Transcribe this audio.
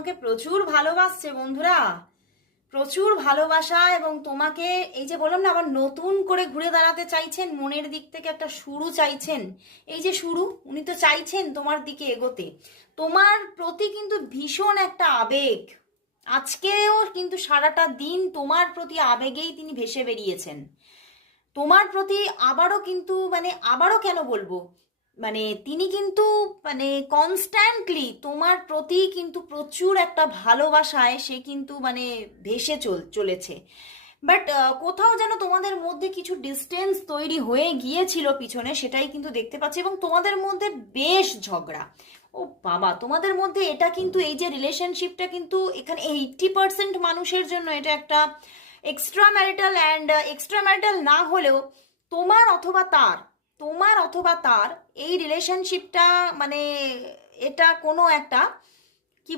তোমাকে প্রচুর ভালোবাসছে বন্ধুরা, প্রচুর ভালোবাসা। এবং তোমাকে এই যে বললাম না, আবার নতুন করে ঘুরে দাঁড়াতে চাইছেন, মনের দিক থেকে একটা শুরু চাইছেন। এই যে শুরু, উনি তো চাইছেন তোমার দিকে এগোতে। তোমার প্রতি কিন্তু ভীষণ একটা আবেগ, আজকেও কিন্তু সারাটা দিন তোমার প্রতি আবেগেই তিনি ভেসে বেরিয়েছেন। তোমার প্রতি আবারও কিন্তু আবারও কেন বলবো, তিনি কিন্তু কনস্ট্যান্টলি তোমার প্রতি কিন্তু প্রচুর একটা ভালোবাসায় সে কিন্তু ভেসে চলেছে। বাট কোথাও যেন তোমাদের মধ্যে কিছু ডিস্টেন্স তৈরি হয়ে গিয়েছিল পিছনে, সেটাই কিন্তু দেখতে পাচ্ছি। এবং তোমাদের মধ্যে বেশ ঝগড়া। ও বাবা, তোমাদের মধ্যে এটা কিন্তু, এই যে রিলেশনশিপটা কিন্তু এখানে 80% মানুষের জন্য এটা একটা extra marital, and extra marital না হলেও তোমার অথবা তার, তোমার অথবা তার এই রিলেশনশিপটা, মানে এটা কোনো একটা কি